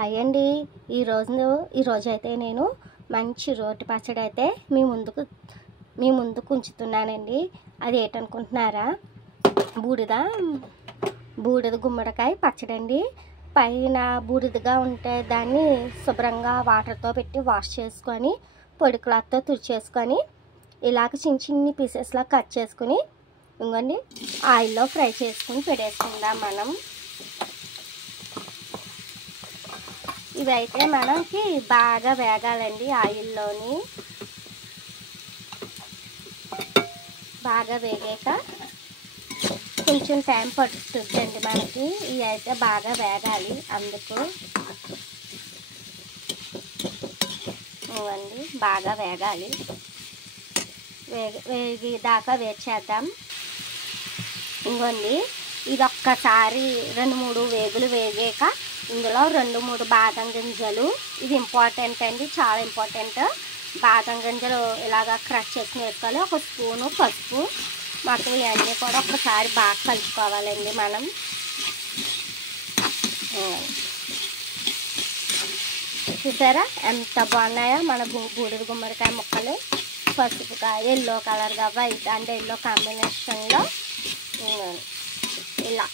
Hi అండి. ఈరోజైతే నేను మంచి రోటి పచ్చడి అయితే మీ ముందుకు ఉంచుతున్నానండి. అది ఏంటనుకుంటున్నారా? బూడిద గుమ్మడికాయ పచ్చడి అండి. పైన బూడిదగా ఉంటే దాన్ని శుభ్రంగా వాటర్తో పెట్టి వాష్ చేసుకొని పొడి క్లాత్తో తుడిచేసుకొని ఇలాగ చిన్ని పీసెస్లా కట్ చేసుకుని ఇంకోండి ఆయిల్లో ఫ్రై చేసుకుని పెట్టేసుకుందాం మనం. ఇవైతే మనకి బాగా వేగాలండి. ఆయిల్లోని బాగా వేగాక కొంచెం టైం పడుతుందండి మనకి. ఇవి అయితే బాగా వేగాలి, అందుకు ఇవ్వండి బాగా వేగాలి. వేగిదాకా వెయిట్ చేద్దాం. ఇంకోండి ఇది ఒక్కసారి 2-3 వేగులు వేగాక ఇందులో 2-3 బాదం గింజలు, ఇది ఇంపార్టెంట్ అండి, చాలా ఇంపార్టెంట్. బాదం గింజలు ఇలాగా క్రష్ చేసుకుని వేసుకోవాలి. 1 స్పూను పసుపు, మొత్తం ఇవన్నీ కూడా ఒక్కసారి బాగా కలుపుకోవాలండి మనం. చూసారా ఎంత బాగున్నాయో మన బూడిద గుమ్మడికాయ ముక్కలు. పసుపుగా ఎల్లో కలర్గా వైట్ అంటే ఎల్లో కాంబినేషన్లో ఇలా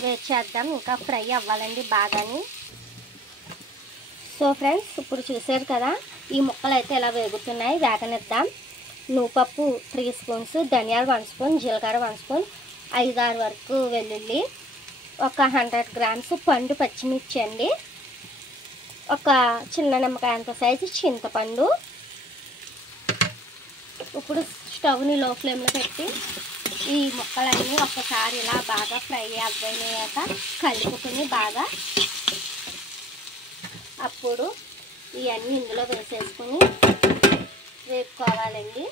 వేట్ చేద్దాం. ఇంకా ఫ్రై అవ్వాలండి బాగాని. సో ఫ్రెండ్స్, ఇప్పుడు చూసారు కదా, ఈ ముక్కలు అయితే ఇలా వేగుతున్నాయి. వేగనిద్దాం. నువ్వుపప్పు 3 స్పూన్స్, ధనియాలు 1 స్పూన్, జీలకర్ర 1 స్పూన్, 5-6 వరకు వెల్లుల్లి, ఒక 100 గ్రామ్స్ పండు పచ్చిమిర్చి అండి, ఒక చిన్న నిమ్మకాయ అంత సైజు చింతపండు. ఇప్పుడు స్టవ్ని లో ఫ్లేమ్లో పెట్టి ఈ ముక్కలన్నీ ఒక్కసారి ఇలా బాగా ఫ్రై అయ్యాక కలుపుకొని బాగా, అప్పుడు ఇవన్నీ ఇందులో వేసేసుకొని వేపుకోవాలండి.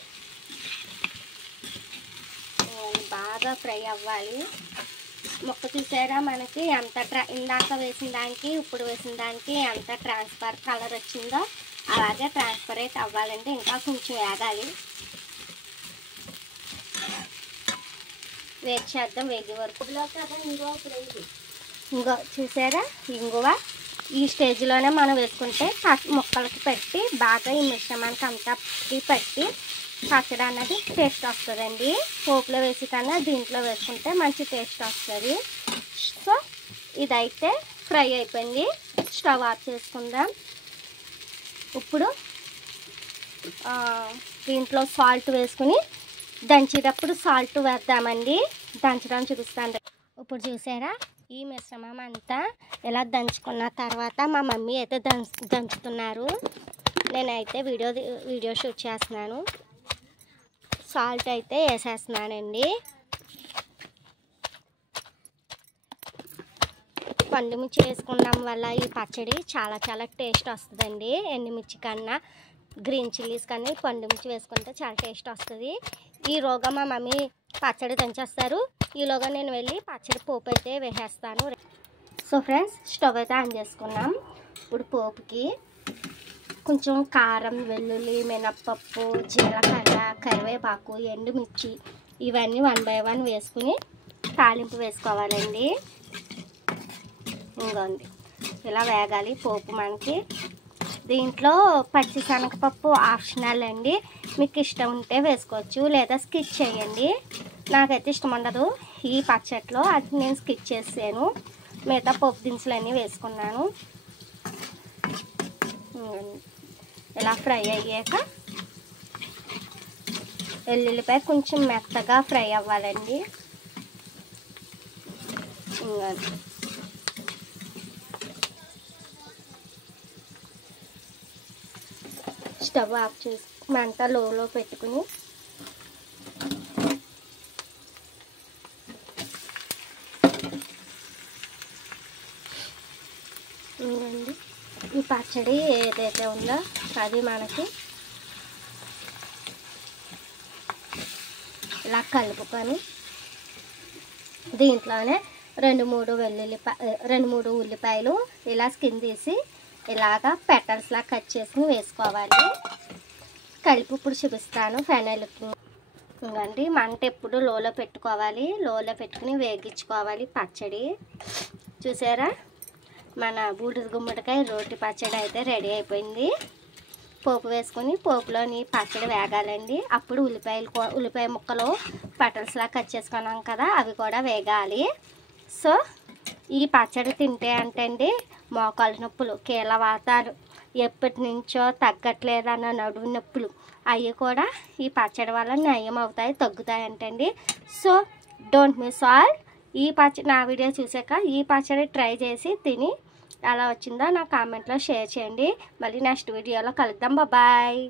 బాగా ఫ్రై అవ్వాలి. ముక్క చూసారా మనకి ఎంత ఇందాక వేసిన దానికి ఇప్పుడు వేసిన దానికి ఎంత ట్రాన్స్ఫర్ కలర్ వచ్చిందో అలాగే ట్రాన్స్పరేట్ అవ్వాలండి. ఇంకా కొంచెం వేగాలి. వేట్ చేద్దాం వేగే వరకు. ఇంకో చూసారా ఇంగువ ఈ స్టేజ్లోనే మనం వేసుకుంటే ముక్కలకి పెట్టి బాగా ఈ మిశ్రమానికి అంతా పెట్టి పచ్చడి అన్నది టేస్ట్ వస్తుందండి. పోపులో వేసి కన్నా దీంట్లో వేసుకుంటే మంచి టేస్ట్ వస్తుంది. సో ఇదైతే ఫ్రై అయిపోయింది. స్టవ్ ఆఫ్ చేసుకుందాం. ఇప్పుడు దీంట్లో సాల్ట్ వేసుకుని దంచేటప్పుడు సాల్ట్ వేద్దామండి. దంచడం చూపిస్తాను. ఇప్పుడు చూసారా ఈ మిశ్రమం అంతా ఇలా దంచుకున్న తర్వాత మా మమ్మీ అయితే దంచుతున్నారు. నేనైతే వీడియో షూట్ చేస్తున్నాను. సాల్ట్ అయితే వేసేస్తున్నానండి. పండుమిర్చి వేసుకున్నాం వల్ల ఈ పచ్చడి చాలా చాలా టేస్ట్ వస్తుందండి. ఎండుమిర్చి కన్నా గ్రీన్ చిల్లీస్ కానీ పండుమిర్చి వేసుకుంటే చాలా టేస్ట్ వస్తుంది. ఈలోగా మా మమ్మీ పచ్చడి దంచేస్తారు. ఈలోగా నేను వెళ్ళి పచ్చడి పోపు అయితే వేసేస్తాను. సో ఫ్రెండ్స్, స్టవ్ అయితే ఆన్ చేసుకున్నాం. ఇప్పుడు పోపుకి కొంచెం కారం, వెల్లుల్లి, మినప్పప్పు, జీలకర్ర, కరివేపాకు, ఎండుమిర్చి ఇవన్నీ 1 by 1 వేసుకుని తాలింపు వేసుకోవాలండి. ఇంకోండి ఇలా వేగాలి పోపు మనకి. దీంట్లో పచ్చిశనగపప్పు ఆప్షనల్ అండి. మీకు ఇష్టం ఉంటే వేసుకోవచ్చు, లేదా స్కిప్ చేయండి. నాకైతే ఇష్టం ఉండదు ఈ పచ్చట్లో, అది నేను స్కిప్ చేసాను. మిగతా పోపు దినుసులు అన్నీ వేసుకున్నాను. ఇలా ఫ్రై అయ్యాక వెల్లుల్లిపాయ కొంచెం మెత్తగా ఫ్రై అవ్వాలండి. స్టవ్ ఆఫ్ చేసి మంట లోలో పెట్టుకుని ఈ పచ్చడి ఏదైతే ఉందో అది మనకి ఇలా కలుపుకొని దీంట్లోనే 2-3 ఉల్లిపాయలు ఇలా స్కిన్ తీసి ఇలాగా పెటల్స్లా కట్ చేసుకుని వేసుకోవాలి. కలిపి ఇప్పుడు చూపిస్తాను ఫైనల్. ఇంకండి మంట ఎప్పుడు లోలో పెట్టుకోవాలి, లోలో పెట్టుకుని వేగించుకోవాలి పచ్చడి. చూసారా, మన బూడిద గుమ్మడికాయ రోటి పచ్చడి అయితే రెడీ అయిపోయింది. పోపు వేసుకొని పోపులోని పచ్చడి వేగాలండి. అప్పుడు ఉల్లిపాయ ముక్కలు పటల్స్లా కట్ చేసుకున్నాం కదా, అవి కూడా వేగాలి. సో ఈ పచ్చడి తింటే అంటండి మోకాలు నొప్పులు, కీళ్ళవాతాలు, ఎప్పటి నుంచో తగ్గట్లేదన్న నడుము నొప్పులు అవి కూడా ఈ పచ్చడి వల్ల నయం అవుతాయి, తగ్గుతాయి అంటండి. So don't miss all. ఈ పచ్చడి నా వీడియో చూసాక ఈ పచ్చడి ట్రై చేసి తిని ఎలా వచ్చిందో నా కామెంట్లో షేర్ చేయండి. మళ్ళీ నెక్స్ట్ వీడియోలో కలుద్దాం. బాయ్.